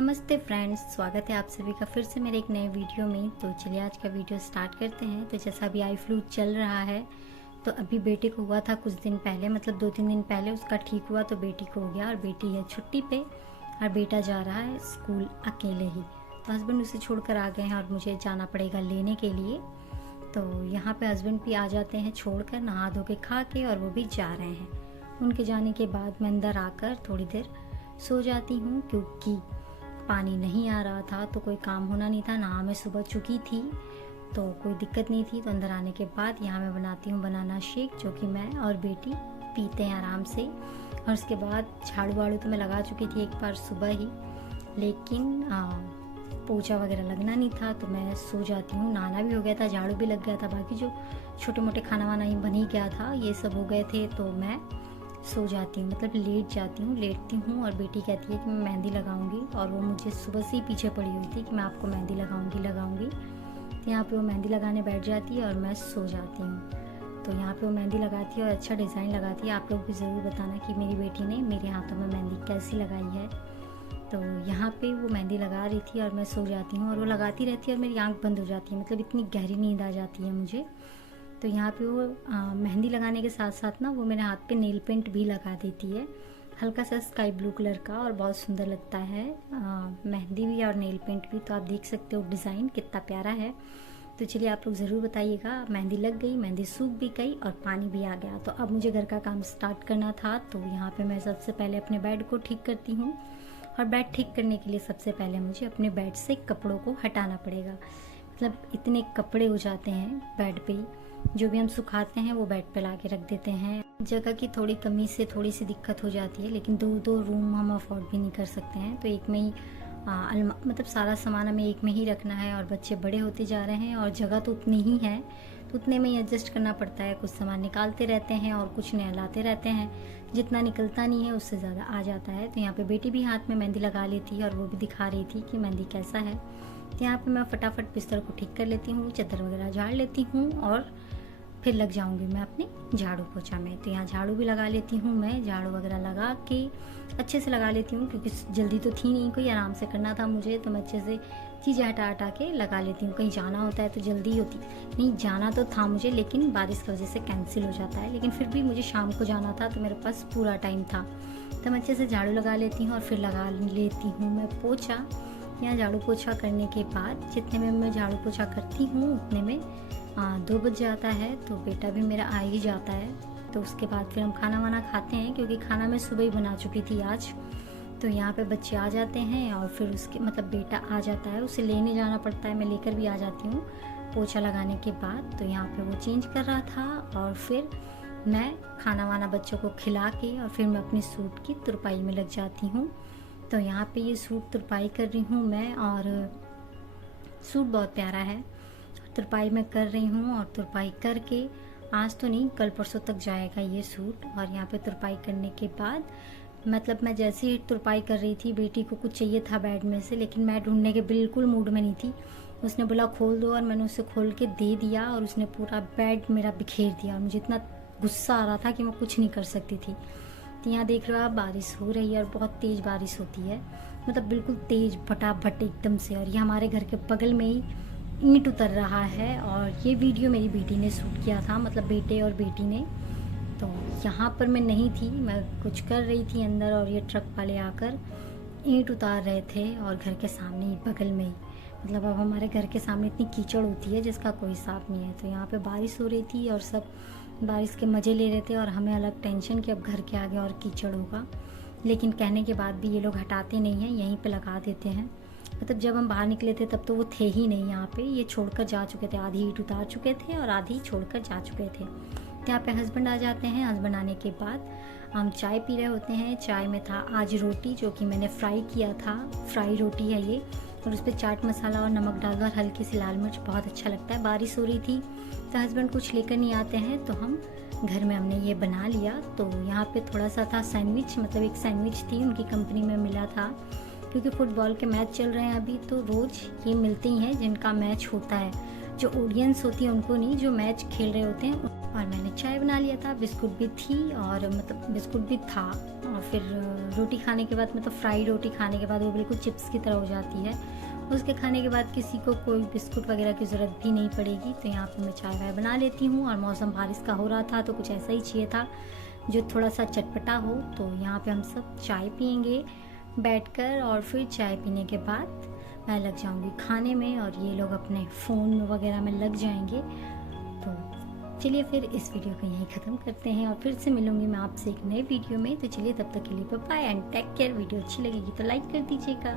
नमस्ते फ्रेंड्स, स्वागत है आप सभी का फिर से मेरे एक नए वीडियो में। तो चलिए आज का वीडियो स्टार्ट करते हैं। तो जैसा अभी आई फ्लू चल रहा है, तो अभी बेटे को हुआ था कुछ दिन पहले, मतलब 2-3 दिन पहले उसका ठीक हुआ, तो बेटी को हो गया और बेटी है छुट्टी पे और बेटा जा रहा है स्कूल अकेले ही। तो हस्बैंड उसे छोड़कर आ गए हैं और मुझे जाना पड़ेगा लेने के लिए। तो यहाँ पे हस्बैंड भी आ जाते हैं छोड़कर, नहा धो के खा के, और वो भी जा रहे हैं। उनके जाने के बाद मैं अंदर आकर थोड़ी देर सो जाती हूँ, क्योंकि पानी नहीं आ रहा था तो कोई काम होना नहीं था। नहा मैं सुबह चुकी थी तो कोई दिक्कत नहीं थी। तो अंदर आने के बाद यहाँ मैं बनाती हूँ बनाना शेक, जो कि मैं और बेटी पीते हैं आराम से। और उसके बाद झाड़ू वाड़ू तो मैं लगा चुकी थी एक बार सुबह ही, लेकिन पोछा वगैरह लगना नहीं था, तो मैं सो जाती हूँ। नहाना भी हो गया था, झाड़ू भी लग गया था, बाकी जो छोटे मोटे खाना वाना ही बन ही गया था, ये सब हो गए थे। तो मैं सो जाती हूँ, मतलब लेटती हूँ। और बेटी कहती है कि मैं मेहंदी लगाऊंगी, और वो मुझे सुबह से ही पीछे पड़ी हुई थी कि मैं आपको मेहंदी लगाऊंगी। तो यहाँ पे वो मेहंदी लगाने बैठ जाती है और मैं सो जाती हूँ। तो यहाँ पे वो मेहंदी लगाती है और अच्छा डिज़ाइन लगाती है। आप लोग भी ज़रूर बताना कि मेरी बेटी ने मेरे हाथों में मेहंदी कैसी लगाई है। तो यहाँ पे वो मेहंदी लगा रही थी और मैं सो जाती हूँ, और वो लगाती रहती है और मेरी आँख बंद हो जाती है, मतलब इतनी गहरी नींद आ जाती है मुझे। तो यहाँ पे वो मेहंदी लगाने के साथ साथ ना वो मेरे हाथ पे नेल पेंट भी लगा देती है, हल्का सा स्काई ब्लू कलर का, और बहुत सुंदर लगता है मेहंदी भी और नेल पेंट भी। तो आप देख सकते हो डिज़ाइन कितना प्यारा है। तो चलिए आप लोग ज़रूर बताइएगा। मेहंदी लग गई, मेहंदी सूख भी गई और पानी भी आ गया। तो अब मुझे घर का काम स्टार्ट करना था। तो यहाँ पे मैं सबसे पहले अपने बेड को ठीक करती हूँ, और बेड ठीक करने के लिए सबसे पहले मुझे अपने बेड से कपड़ों को हटाना पड़ेगा। मतलब इतने कपड़े हो जाते हैं बेड पे ही, जो भी हम सुखाते हैं वो बेड पे ला के रख देते हैं। जगह की थोड़ी कमी से थोड़ी सी दिक्कत हो जाती है, लेकिन दो रूम हम अफोर्ड भी नहीं कर सकते हैं। तो एक में ही मतलब सारा सामान हमें एक में ही रखना है, और बच्चे बड़े होते जा रहे हैं और जगह तो उतनी ही है, तो उतने में ही एडजस्ट करना पड़ता है। कुछ सामान निकालते रहते हैं और कुछ नया लाते रहते हैं। जितना निकलता नहीं है उससे ज़्यादा आ जाता है। तो यहाँ पे बेटी भी हाथ में मेहंदी लगा लेती है और वो भी दिखा रही थी कि मेहंदी कैसा है। तो यहाँ पे मैं फटाफट बिस्तर को ठीक कर लेती हूँ, चादर वगैरह झाड़ लेती हूँ, और फिर लग जाऊंगी मैं अपने झाड़ू पोछा में। तो यहाँ झाड़ू भी लगा लेती हूँ मैं, झाड़ू वगैरह लगा के अच्छे से लगा लेती हूँ, क्योंकि जल्दी तो थी नहीं, कोई आराम से करना था मुझे। तो मैं अच्छे से चीज़ें हटा के लगा लेती हूँ। कहीं जाना होता है तो जल्दी होती नहीं, जाना तो था मुझे, लेकिन बारिश की वजह से कैंसिल हो जाता है। लेकिन फिर भी मुझे शाम को जाना था, तो मेरे पास पूरा टाइम था। तो मैं अच्छे से झाड़ू लगा लेती हूँ और फिर लगा लेती हूँ मैं पोछा। यहाँ झाड़ू पोछा करने के बाद जितने में मैं झाड़ू पोछा करती हूँ उतने में 2 बज जाता है। तो बेटा भी मेरा आ ही जाता है। तो उसके बाद फिर हम खाना वाना खाते हैं, क्योंकि खाना मैं सुबह ही बना चुकी थी आज। तो यहाँ पे बच्चे आ जाते हैं और फिर उसके मतलब बेटा आ जाता है, उसे लेने जाना पड़ता है, मैं लेकर भी आ जाती हूँ पोछा लगाने के बाद। तो यहाँ पे वो चेंज कर रहा था, और फिर मैं खाना वाना बच्चों को खिला के और फिर मैं अपनी सूट की तुरपाई में लग जाती हूँ। तो यहाँ पे ये सूट तुरपाई कर रही हूँ मैं, और सूट बहुत प्यारा है। तुरपाई मैं कर रही हूँ, और तुरपाई करके आज तो नहीं, कल परसों तक जाएगा ये सूट। और यहाँ पे तुरपाई करने के बाद मतलब मैं जैसे ही तुरपाई कर रही थी, बेटी को कुछ चाहिए था बेड में से, लेकिन मैं ढूंढने के बिल्कुल मूड में नहीं थी। उसने बोला खोल दो, और मैंने उसे खोल के दे दिया, और उसने पूरा बेड मेरा बिखेर दिया। और मुझे इतना गुस्सा आ रहा था कि मैं कुछ नहीं कर सकती थी। तो यहाँ देख रहे हो आप, बारिश हो रही है और बहुत तेज़ बारिश होती है, मतलब बिल्कुल तेज़ फटाफट एकदम से। और ये हमारे घर के बगल में ही ईंट उतर रहा है, और ये वीडियो मेरी बेटी ने शूट किया था, मतलब बेटे और बेटी ने। तो यहाँ पर मैं नहीं थी, मैं कुछ कर रही थी अंदर, और ये ट्रक वाले आकर ईंट उतार रहे थे, और घर के सामने ही बगल में ही, मतलब अब हमारे घर के सामने इतनी कीचड़ होती है जिसका कोई हिसाब नहीं है। तो यहाँ पे बारिश हो रही थी और सब बारिश के मज़े ले रहे थे, और हमें अलग टेंशन कि अब घर के आगे और कीचड़ होगा। लेकिन कहने के बाद भी ये लोग हटाते नहीं हैं, यहीं पे लगा देते हैं। मतलब जब हम बाहर निकले थे तब तो वो थे ही नहीं यहाँ पे, ये छोड़कर जा चुके थे, आधी ईंट उतार चुके थे और आधी छोड़कर जा चुके थे। यहाँ पे हस्बैंड आ जाते हैं। हस्बैंड आने के बाद हम चाय पी रहे होते हैं। चाय में था आज रोटी, जो कि मैंने फ्राई किया था, फ्राई रोटी है ये, और उस पर चाट मसाला और नमक डाल और हल्की सी लाल मिर्च, बहुत अच्छा लगता है। बारिश हो रही थी तो हस्बैंड कुछ लेकर नहीं आते हैं, तो हम घर में हमने ये बना लिया। तो यहाँ पे थोड़ा सा था सैंडविच, मतलब एक सैंडविच थी उनकी कंपनी में मिला था, क्योंकि फुटबॉल के मैच चल रहे हैं अभी, तो रोज़ ये मिलते ही हैं जिनका मैच होता है। जो ऑडियंस होती है उनको नहीं, जो मैच खेल रहे होते हैं। और मैंने चाय बना लिया था, बिस्कुट भी थी और मतलब बिस्कुट भी था। और फिर रोटी खाने के बाद मतलब फ्राई रोटी खाने के बाद वो बिल्कुल चिप्स की तरह हो जाती है। उसके खाने के बाद किसी को कोई बिस्कुट वगैरह की ज़रूरत भी नहीं पड़ेगी। तो यहाँ पे मैं चाय वाय बना लेती हूँ। और मौसम बारिश का हो रहा था तो कुछ ऐसा ही चाहिए था जो थोड़ा सा चटपटा हो। तो यहाँ पे हम सब चाय पियेंगे बैठकर, और फिर चाय पीने के बाद मैं लग जाऊँगी खाने में और ये लोग अपने फ़ोन वगैरह में लग जाएंगे। तो चलिए फिर इस वीडियो को यहीं ख़त्म करते हैं और फिर से मिलूँगी मैं आपसे एक नए वीडियो में। तो चलिए तब तक के लिए bye and take care. Video अच्छी लगेगी तो लाइक कर दीजिएगा।